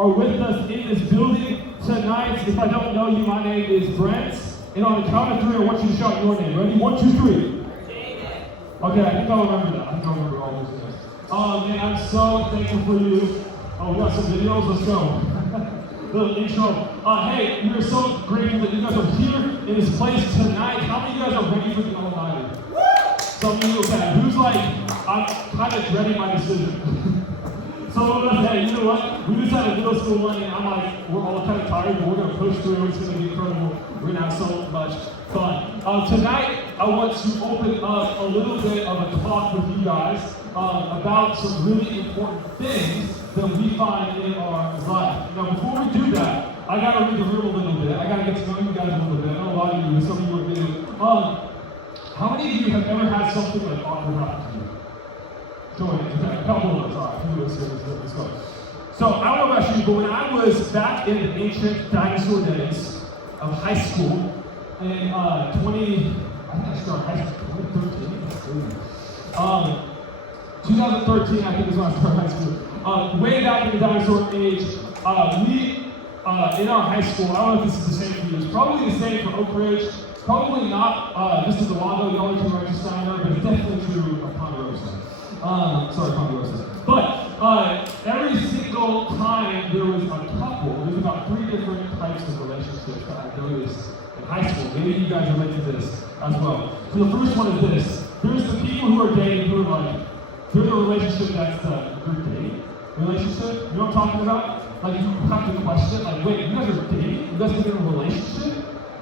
are with us in this building tonight. If I don't know you, my name is Brent. And on the count of 3, I want you to shout your name. Ready? 1, 2, 3. Okay, I think I'll remember that. I think I'll remember all those names. Man, I'm so thankful for you. Oh, we got some videos. Let's go. Little intro. Hey, we are so grateful that you guys are here in this place tonight. How many of you guys are ready for the all-nighter? Some of you, okay. Who's like, I'm kind of dreading my decision. Some of us, hey, you know what? We just had a middle school one, and I'm like, we're all kind of tired, but we're going to push through. It's going to be incredible. We're going to have so much fun. Tonight, I want to open up a little bit of a talk with you guys about some really important things that we find in our life. Now, before we do that, I got to read the room a little bit. I got to get to know you guys a little bit. I know a lot of you, some of you are new. How many of you have ever had something like awkward happen to you? Join it. A couple of us. All right, let's go. So, I don't know about you, but when I was back in the ancient dinosaur days of high school, in I think I started high school, 2013. 2013, I think is when I started high school. Way back in the dinosaur age, we, in our high school, I don't know if this is the same for you, it's probably the same for Oak Ridge, probably not just as a Wando, y'all are too right to Steiner, but it's definitely true of Ponderosa. Sorry, Ponderosa. But every single time there was a couple, there's about 3 different types of relationships that I noticed in high school. Maybe you guys relate to this as well. So the first one is this. There's the people who are dating who are like, they're the relationship that's the dating relationship. You know what I'm talking about? Like you have to question, like, wait, you guys are dating? You guys are in a relationship?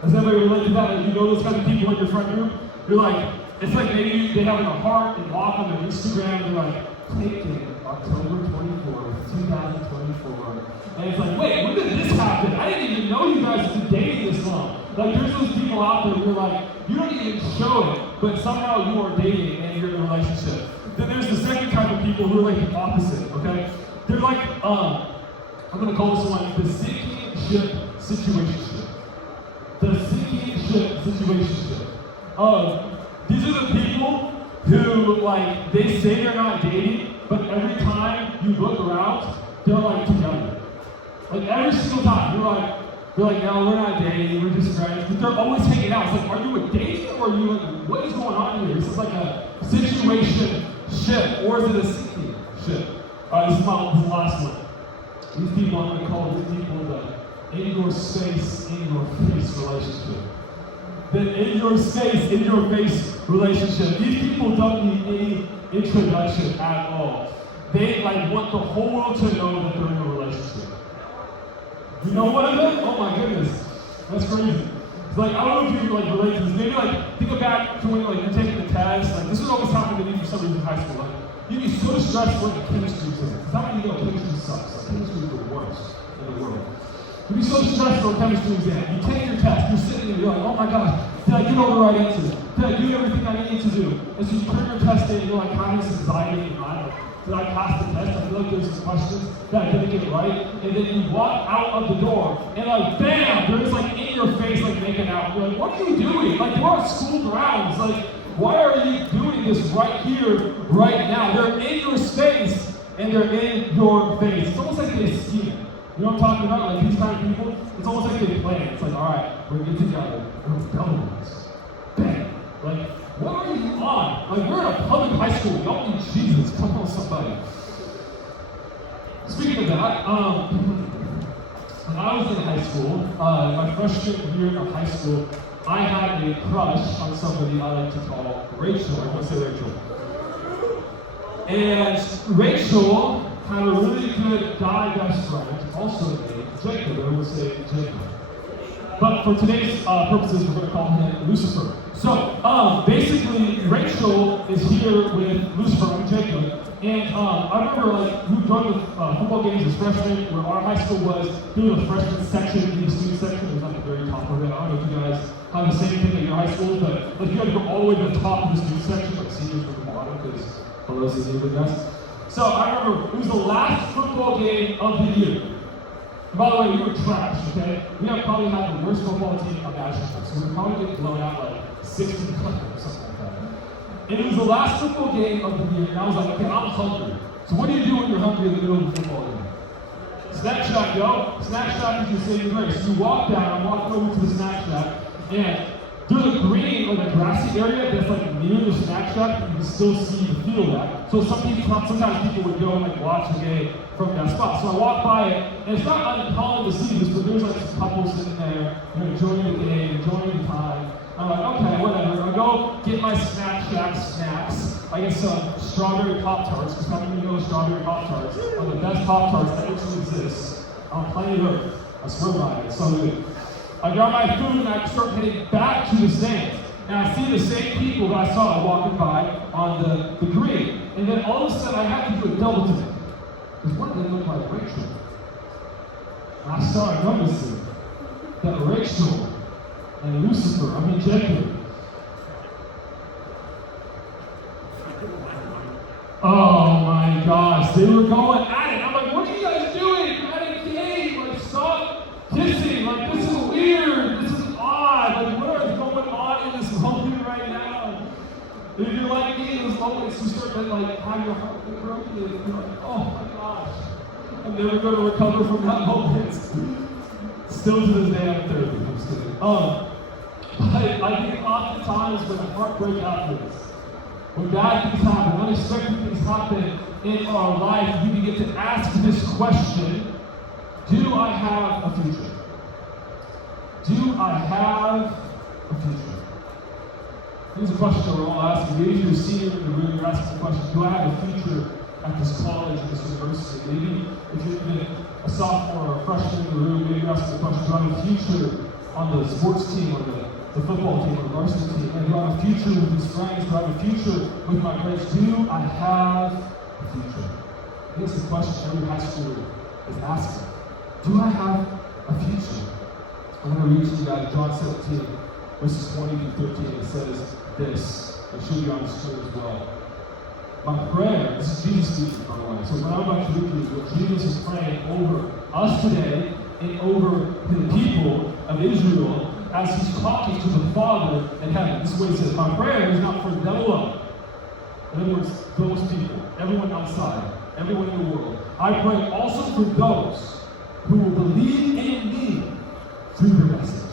Does anybody relate to that? Like, you know those kind of people in your friend group? You're like, it's like maybe they have a heart and walk on their Instagram, they're like, taken October 24th, 2024. And it's like, wait, when did this happen? I didn't even know you guys have been dating this long. Like, there's those people out there who are like, you don't even show it, but somehow you are dating and you're in a relationship. Then there's the second type of people who are like the opposite, okay? They're like, I'm gonna call this one the sinking ship situationship. The sinking ship situationship. These are the people who, like, they say they're not dating, but every time you look around, they're like together. Like every single time, they're like, no, we're not dating, we're just friends. But they're always hanging out. It's like, are you a dating or are you like, what is going on here? This is like a situation ship, or is it a sinking ship? This is the last one. These people, I'm going to call these people the in your space, in your face relationship. The in your space, in your face relationship. These people don't need any introduction at all. They like want the whole world to know that they're in a relationship. You know what I mean? Oh my goodness. That's crazy. It's like, I don't know if you like relate to this. Maybe like, think back to when like you're taking the test. Like this would always happen to me for some reason in high school. Like, you'd be so stressed for the chemistry exam. Because how many of you know chemistry sucks? Like chemistry is the worst in the world. You'd be so stressed for a chemistry exam. You take your test, you're sitting there, you're like, oh my gosh, did I get all the right answers? Did I do everything I needed to do? And so you turn your test in, you're like having this anxiety in your mind. Like, did I pass the test? I feel like there's some questions that I didn't get right. And then you walk out of the door, and like, bam, they're just like in your face, like making out. You're like, what are you doing? Like, we're on school grounds. Like, why are you doing this right here, right now? They're in your space, and they're in your face. It's almost like they scheme. You know what I'm talking about? Like, these kind of people, it's almost like they plan. It's like, all right, we're going to get together. We're done with this. Bam. Like, what are you on? Like, we're in a public high school. Y'all need Jesus. Come on, somebody. Speaking of that, when I was in high school, my freshman year of high school, I had a crush on somebody I like to call Rachel. I'm going to say Rachel. And Rachel had a really good guy best friend, also named Jacob. I would say Jacob. But for today's purposes, we're going to call him Lucifer. So, basically, Rachel is here with Lucifer and Jacob. And I remember, like, we run with football games as freshmen, where our high school was doing a freshman section in the student section. It was at the very top of it. I don't know if you guys have the same thing at your high schools, but like, you had to go all the way to the top of the student section, like seniors were the bottom, because below seniors, I guess. So I remember, it was the last football game of the year. And by the way, we were trash, okay? We have probably had the worst football team imaginable. So we would probably get blown out like 60-0 or something like that. And it was the last football game of the year, and I was like, okay, I'm hungry. So what do you do when you're hungry in the middle of the football game? Snack Shack, yo. Snack Shack is your saving grace. You walk down, I'm walking over to the Snack Shack, and there's a green, like a grassy area that's like near the Snack Shack, you can still see the field at. So sometimes people would go and like watch the game from that spot. So I walk by it, and it's not uncommon to see this, but there's like some couples sitting there, enjoying the game, enjoying the time. I'm like, okay, whatever. I go get my Snack Shack snacks. I get some strawberry Pop-Tarts, because how many of you know strawberry Pop-Tarts are the best Pop-Tarts that actually exist on planet Earth. I swear by it, it's so good. I grab my food and I start heading back to the stands. And I see the same people that I saw walking by on the green. And then all of a sudden I have to do a double take. Because one of them looked like Rachel. And I started noticing that Rachel and Lucifer, Jacob, oh my gosh, they were going at it. I'm like, what are you guys doing? At a game, like stop kissing. Like this is weird. This is odd. Like what is going on in this moment right now? If you're like me in this moment, you start to like have your heart broken. You're like, oh my gosh, I'm never going to recover from that moment. Still to this day, I'm therapy. I'm just kidding. But I think oftentimes when heartbreak happens, when bad things happen, unexpected things happen in our life, we begin to ask this question: do I have a future? Do I have a future? Here's a question that we're all asking. Maybe you're a senior in the room, you're asking the question: do I have a future at this college, at this university? Maybe if you're even a sophomore or a freshman in the room, maybe you're asking the question: do I have a future on the sports team or the football team or the varsity team? And do I have a future with these friends? Do I have a future with my grades? Do I have a future? I think it's the question every high schooler is asking. Do I have a future? I'm going to read to you guys John 17, verses 20 through 13. It says this. It should be on the screen as well. My prayer, this is Jesus speaking, by the way. So what I'm about to read you is what Jesus is praying over us today and over the people of Israel as he's talking to the Father in heaven. This is what he says: my prayer is not for them alone. In other words, those people, everyone outside, everyone in the world. I pray also for those who will believe in me through their message.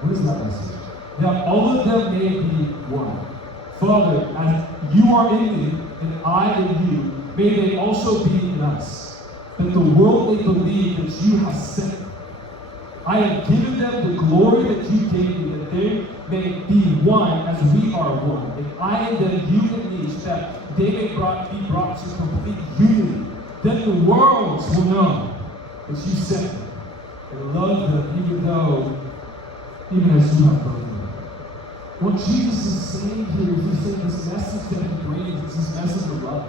What is that message? That all of them may be one. Father, as you are in me and I in you, may they also be in us, that the world may believe that you have sent me. I have given them the glory that you gave me, that they may be one as we are one, and I and them, you and me, so that they may be brought to complete unity. Then the worlds will know that you sent me and love them even as you have loved me. What Jesus is saying here is he's saying this message that he brings is this message of love.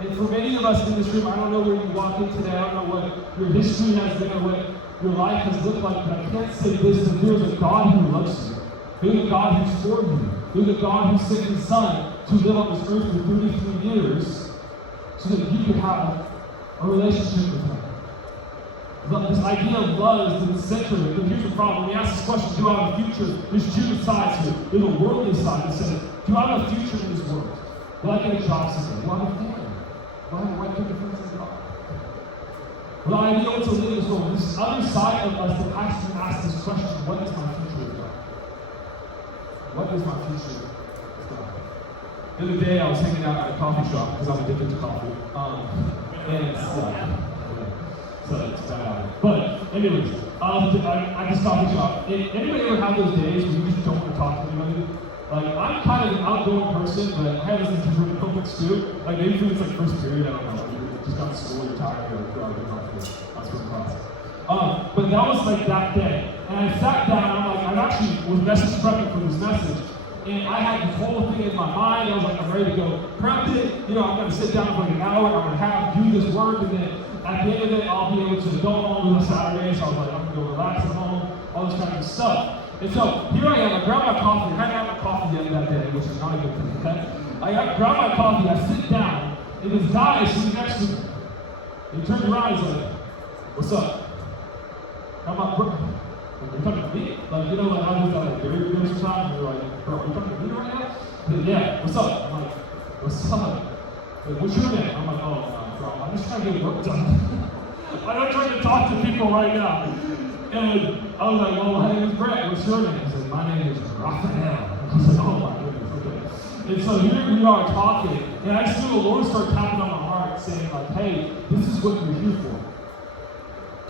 And for many of us in this room, I don't know where you walk in today, I don't know what your history has been or what your life has looked like, but I can't say this, that there's a God who loves you. There's a God who's for you. There's a God who sent his son to live on this earth for 33 years so that you could have a relationship with him. This idea of love is in the center of it. But here's the problem. When we ask this question, do I have a future? There's two sides here. There's a worldly side that says, do I have a future in this world? Will I get a job someday? Will I have a family? Will I have a wife and friends in God? Will I be able to live in this world? This other side of us that has to ask this question: what is my future with God? What is my future with God? The other day I was hanging out at a coffee shop because I'm addicted to coffee. So it's bad. But anyways, at this coffee shop, anybody ever have those days where you just don't want to talk to anybody? Like, I'm kind of an outgoing person, but I have this introverted complex too. Like, maybe it's like first period, I don't know. You're just got to school, you're tired, you're like, that's what class. But that was like that day. And I sat down, I'm like, I actually was message prepping for this message. And I had this whole thing in my mind. I was like, I'm ready to go prep it. I'm going to sit down for like an hour. I'm going to do this work. And then at the end of it, I'll be able to go home on Saturday. So I was like, I'm going to go relax at home, all this kind of stuff. And so here I am. I grab my coffee. I hadn't had my coffee yet that day, which is not a good thing, okay? I grab my coffee. I sit down. And this guy is sitting next to me. He turns around. He's like, what's up? I'm like, bro, you're talking to me? Like, I was like, very good sometimes. You're like, bro, are you talking to me right now? Like, yeah, what's up? I'm like, what's up? Like, what's your name? I'm like, oh, no, bro, I'm just trying to get work done. I'm not trying to talk to people right now. And I was like, well, my name is Brett. What's your name? He said, my name is Raphael. I was like, oh my goodness, okay. And so here we are talking, and I just feel the Lord start tapping on my heart, saying like, hey, this is what you're here for.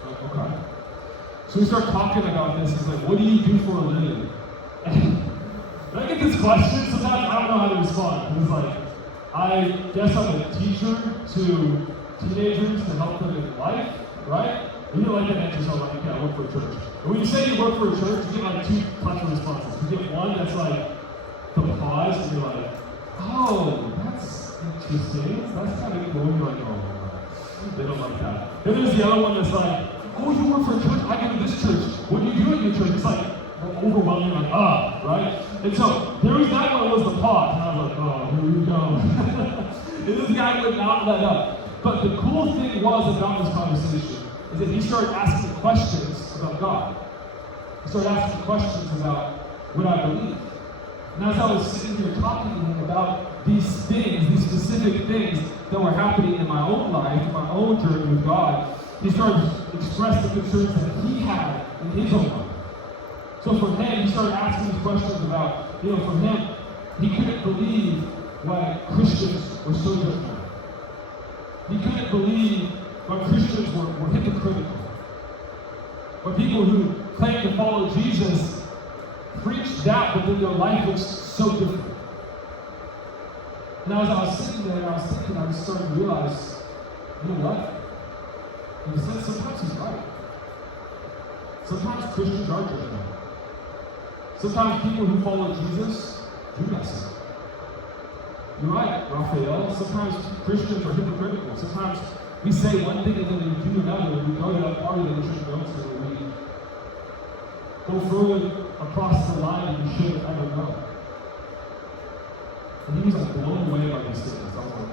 I'm like, okay. So we start talking about this. He's like, what do you do for a living? And I get this question, sometimes I don't know how to respond. He's like, I guess I'm a teacher to teenagers to help them in life, right? And you like that answer, so I'm like, okay, I work for a church. And when you say you work for a church, you get like two types of responses. You get one that's like the pause, and you're like, oh, that's interesting. That's kind of cool. You're like, oh, they don't like that. Then there's the other one that's like, oh, you work for a church? I go to this church. What do you do at your church? It's like overwhelming, like, right? And so there was that one was the pause, and I was like, oh, here we go. And this guy would not let up. But the cool thing was about this conversation is that he started asking questions about God. He started asking questions about what I believe. And as I was sitting here talking to him about these things, these specific things that were happening in my own life, in my own journey with God, he started to express the concerns that he had in his own life. So for him, he started asking these questions about, for him, he couldn't believe why Christians were so judgmental. He couldn't believe why Christians were hypocritical. Why people who claim to follow Jesus preach that, but then their life looks so different. And as I was sitting there and I was thinking, I was starting to realize, you know what? In a sense, sometimes he's right. Sometimes Christians are judgmental. Sometimes people who follow Jesus do mess up. You're right, Raphael. Sometimes Christians are hypocritical. Sometimes we say one thing and then we do another. We go to that party that we shouldn't go to. We go further across the line than we should ever go. And he was like blown away by these things. I was like,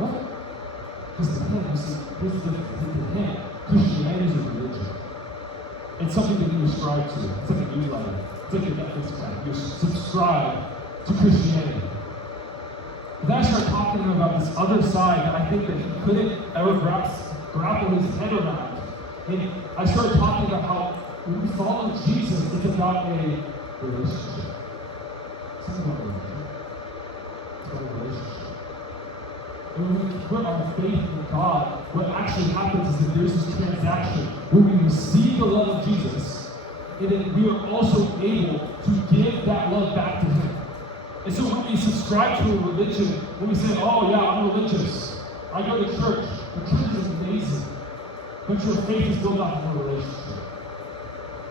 what? Because to him, here's the difference. To him, Christianity is a religion. It's something that you ascribe to. It's like a newsletter. It's like a Netflix plan. You subscribe to Christianity. But then I started talking to him about this other side that I think that he couldn't ever grapple his head around. And I started talking about how when we follow Jesus, it's about a relationship. It's not about religion. It's about a relationship. And when we put our faith in God, what actually happens is that there's this transaction where we receive the love of Jesus, and then we are also able to give that love back to Him. And so when we subscribe to a religion, when we say, oh yeah, I'm religious, I go to church, the church is amazing, but your faith is built off of a relationship.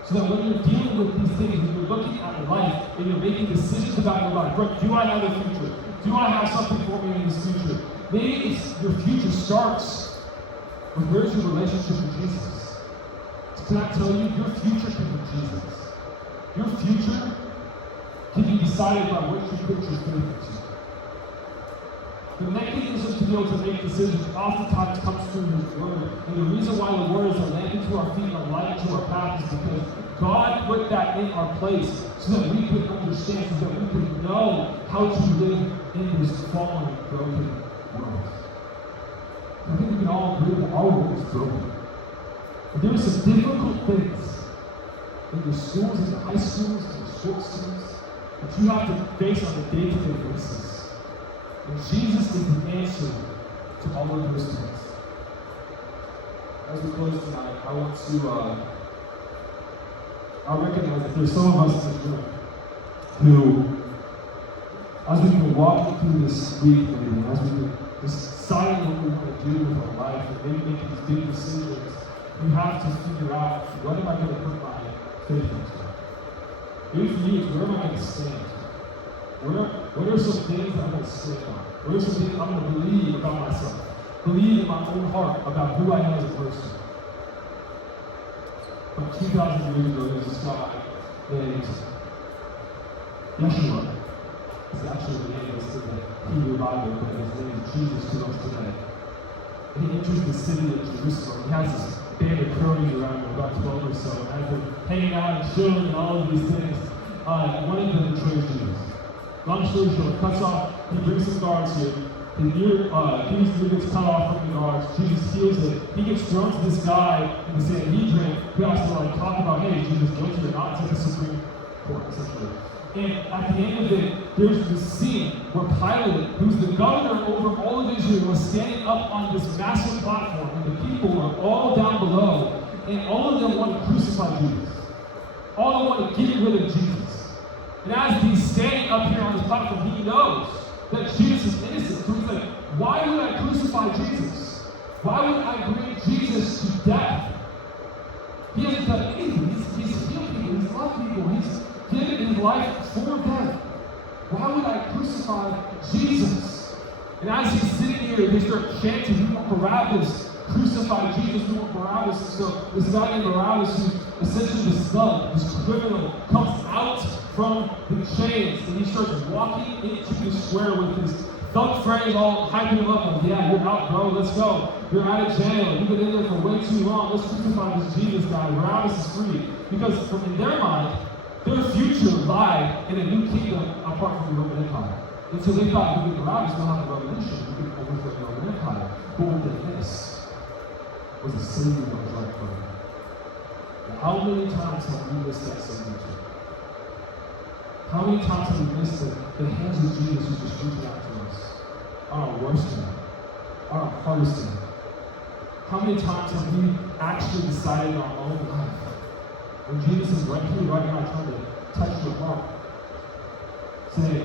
So that when you're dealing with these things, when you're looking at life, and you're making decisions about your life, right, do I have a future? Do I have something for me in this future? Maybe your future starts with where's your relationship with Jesus? Can I tell you, your future can be Jesus. Your future can be decided by what you put your faith into. The mechanism to be able to make decisions oftentimes comes through His Word. And the reason why the Word is a lamp to our feet and a light to our path is because God put that in our place so that we could understand, so that we could know how to live in this fallen, broken world. I think we can all agree that our world is broken. But there are some difficult things in the schools, in the high schools, in the sports teams, that you have to face on a day-to-day basis. And Jesus is the answer to all of those things. As we close tonight, I want to I recognize that there's some of us in this room who, as we've been walking through this week, maybe, as we've been deciding what we want to do with our life, and maybe making these big decisions, you have to figure out, what am I going to put my faith into? Maybe for you, where am I going to stand? What are some things that I'm going to stand on? What are some things I'm going to believe about myself? Believe in my own heart about who I am as a person. About 2,000 years ago, there was this guy named Yeshua. It's actually the name of the Hebrew Bible, but his name is Jesus to us today. And he enters the city of Jerusalem. He has this band of cronies around him, about 12 or so. And as they're hanging out and chilling and all of these things, one of them betrays Jesus. Long story short, cuts off, he brings some guards here, His ear gets cut off from the guards. Jesus heals it. He gets thrown to this guy in the Sanhedrin. He has to talk about, hey, is Jesus guilty or not? It's like the Supreme Court, essentially. And at the end of it, there's this scene where Pilate, who's the governor over all of Israel, was standing up on this massive platform, and the people are all down below, and all of them want to crucify Jesus. All of them want to get rid of Jesus. And as he's standing up here on this platform, he knows that Jesus is innocent. So he's like, why would I crucify Jesus? Why would I bring Jesus to death? He hasn't done anything. He's healed people. He's loved people. He's given his life for them. Why would I crucify Jesus? And as he's sitting here, they start chanting, we want Barabbas, crucify Jesus, we want Barabbas. And so this guy named Barabbas, who's essentially this thug, this criminal, comes out from the chains, and he starts walking into the square with his thug friends all hyping him up, like, yeah, you're out, bro, let's go. You're out of jail. You've been in there for way too long. Let's crucify this Jesus guy. Barabbas is free. Because from in their mind, their future lied in a new kingdom apart from the Roman Empire. And so they thought, we could Barabbas, we'll have a revolution. We could overthrow the Roman Empire. But what they missed was a Savior that was right for them. And how many times have we missed that Savior too? How many times have we missed the hands of Jesus who just reaching out to us on our worst day, on our hardest day? How many times have we actually decided in our own life, when Jesus is right here, right now, trying to touch your heart, say,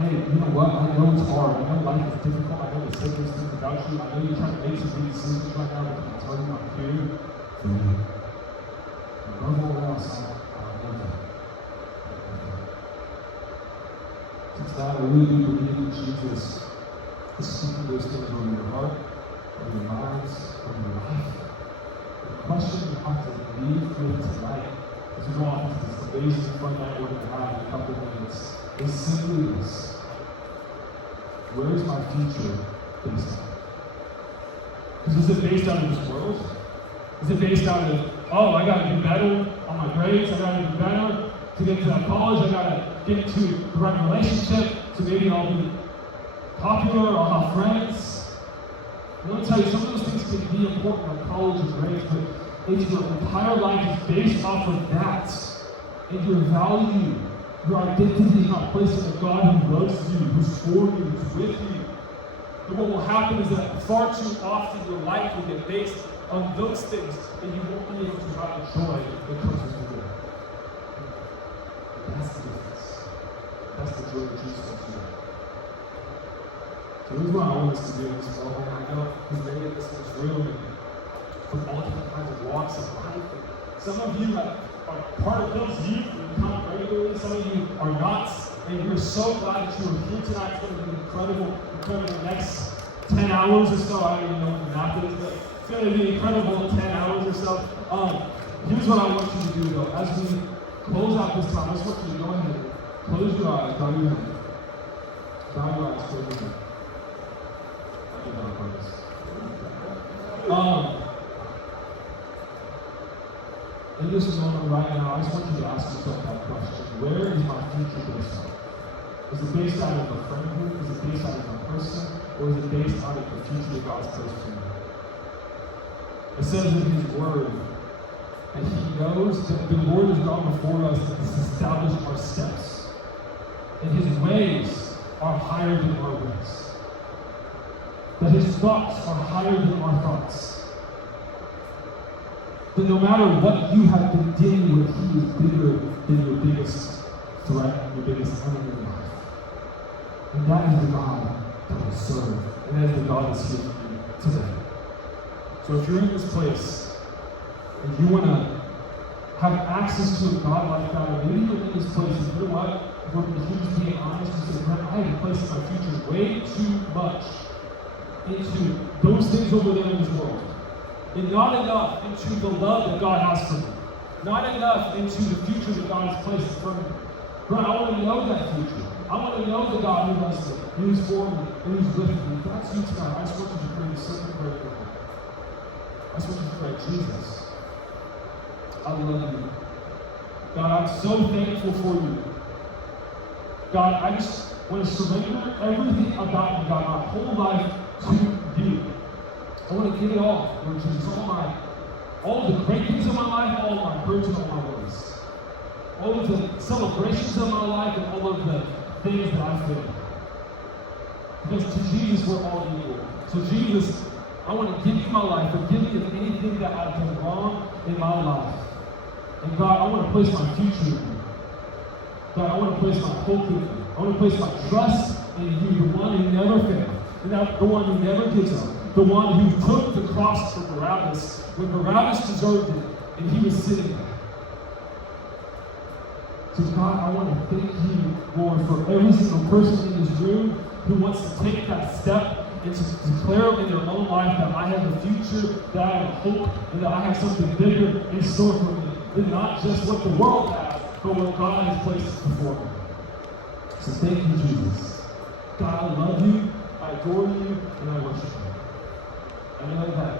hey, you know what? I know it's hard. I know life is difficult. I know the sickness things about you. I know you're trying to make some big decisions right now, but I tell you, I'm here for you. Above all else, I love you. Since that, I really do believe that Jesus is speaking those things over your heart, over your minds, over your life. The question you have to leave with tonight, as we go off into this amazing fun night we're going to have in a couple of minutes, is simply this. Where is my future based on? Because is it based out of this world? Is it based out of, oh, I got to do better on my grades, I got to do better to get to that college, I got to get into the right relationship, so maybe I'll be popular, I'll have friends. I want to tell you, some of those things can be important, like college and grades, but if your entire life is based off of that, and your value, your identity is not placed in a God who loves you, who's for you, who's with you, then what will happen is that far too often your life will get based on those things, and you won't be able to have the joy that comes with the Lord. That's the difference. That's the joy that Jesus wants to do. So here's what I want us to do in this moment. I know there's many of us in this room from all different kinds of walks of life. And some of you are part of those youth and come regularly. Some of you are not. And we're so glad that you are here tonight. It's going to be incredible the next 10 hours or so. I don't even know what the math is, but it's going to be incredible 10 hours or so. Here's what I want you to do though. As we close out this time, I just want you to go ahead and close your eyes, bow your head. Bow your eyes, close your head. I did that on purpose. In this moment right now, I just want you to ask yourself that question. Where is my future based on? Is it based out of a friend group? Is it based out of a person? Or is it based out of the future that God's placed for me? It says in His Word, and He knows that the Lord has gone before us and has established our steps. And His ways are higher than our ways. That His thoughts are higher than our thoughts. That no matter what you have been dealing with, He is bigger than your biggest threat, your biggest enemy in life. And that is the God that we serve. And that is the God that's here for you today. So if you're in this place, and you want to have access to a God like that, or maybe you're in this place, and you know what? If you're just being honest, you say, man, I have placed my future way too much into those things over there in this world. And not enough into the love that God has for me. Not enough into the future that God has placed in front of me. But I want to know that future. I want to know the God who loves me, who's for me, and who's with me. If that's you tonight, I just want you to pray this simple prayer for me. I just want you to pray, Jesus, I love you. God, I'm so thankful for you. God, want to surrender everything about me, God, my whole life to you. I want to give it all, Lord Jesus, all of the great things of my life, all of my hurts and all my worries. All of the celebrations of my life and all of the things that I feel. Because to Jesus, we're all equal. So Jesus, I want to give you my life. Forgive me of anything that I've done wrong in my life. And God, I want to place my future in you. God, I want to place my hope in you. I want to place my trust in you, the one who never failed, the one who never gives up, the one who took the cross for Barabbas when Barabbas deserved it, and he was sitting there. So God, I want to thank you, Lord, for every single person in this room who wants to take that step and to declare in their own life that I have a future, that I have hope, and that I have something bigger in store for me than not just what the world has, but what God has placed before me. So thank you, Jesus. God, I love you, I adore you, and I worship you. I know that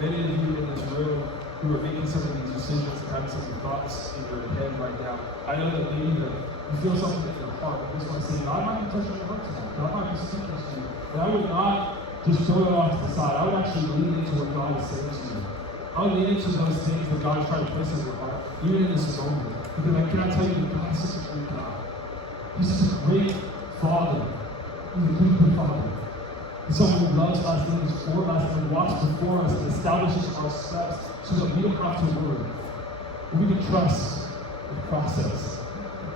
many of you in this room who are making some of these decisions and having some of the thoughts in your head right now, I know that maybe that you feel something in your heart. You just want to say, God might be touching your heart tonight. God might be speaking to you. But I would not just throw it off to the side. I would actually lean into what God is saying to you. I would lean into those things that God is trying to place in your heart, even in this moment. Because I cannot tell you that God is such a great God. He's such a great Father. He's a good Father. He's someone who loves us and is for us and walks before us and establishes our steps so that we don't have to worry. We can trust the process.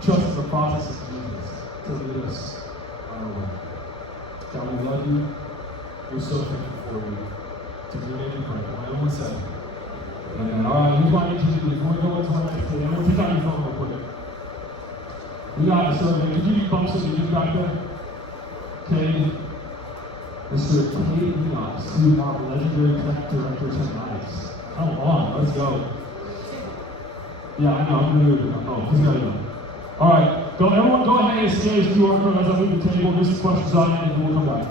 Trust in the process of Jesus to lead us on our way. God, we love you. We're so thankful for you. To your name we pray. Everyone said, amen. All right, here's what I need you to do. Before we go into our next day, I'm going to take out your phone real quick. We got a survey. Could you bump some images back there? Okay. Mr. Kate Enoch, Steve Mark, legendary tech director tonight. Come on, let's go. Yeah, I know, I'm going to do it. Oh, he's got to go. All right, everyone go ahead and scan his QR code as I leave the table. There's some questions on it, and we'll come back.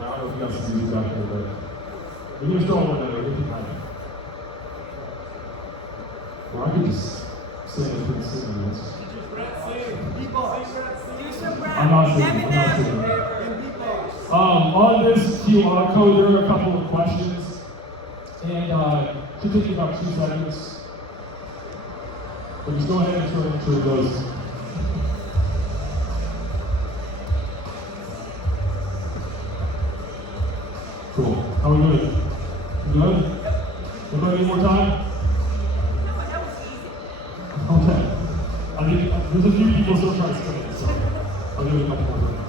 I don't know if you got some music back there, but we're going to start with that. Or I could just say it pretty soon. I'm not singing. On this QR code, there are a couple of questions, and it should take you about 2 seconds. But just go ahead and try to answer those. Cool. How are we doing? Good? Everybody need more time? Okay. I mean, there's a few people still trying to spin it, so I'll give it a couple more seconds.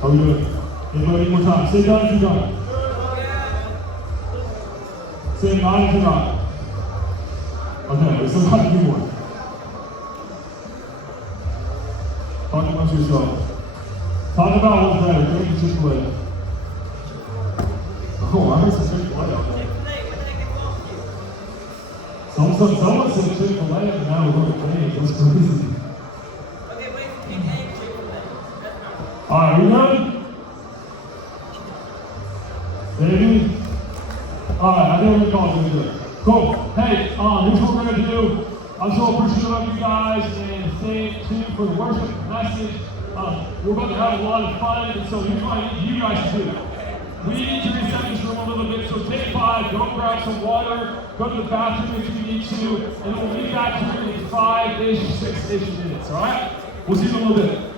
How are we doing? Anybody need more time? Say done if you're done. Say not if you're not. Okay, we still got a few more. Talk amongst yourself. Talk about what's better, drinking Chick-fil-A. Oh, I heard some Chick-fil-A out there. Someone said Chick-fil-A and now we're going to change. That's crazy. Alright, we good? Baby? Alright, I think we're gonna call it good. Cool. Hey, here's what we're gonna do. I'm so appreciative of you guys and thank you for the worship message. We're about to have a lot of fun, and so here's what I need you guys to do. We need to reset this room a little bit, so take 5, go grab some water, go to the bathroom if you need to, and we'll be back here in 5-ish, 6-ish minutes, alright? We'll see you in a little bit.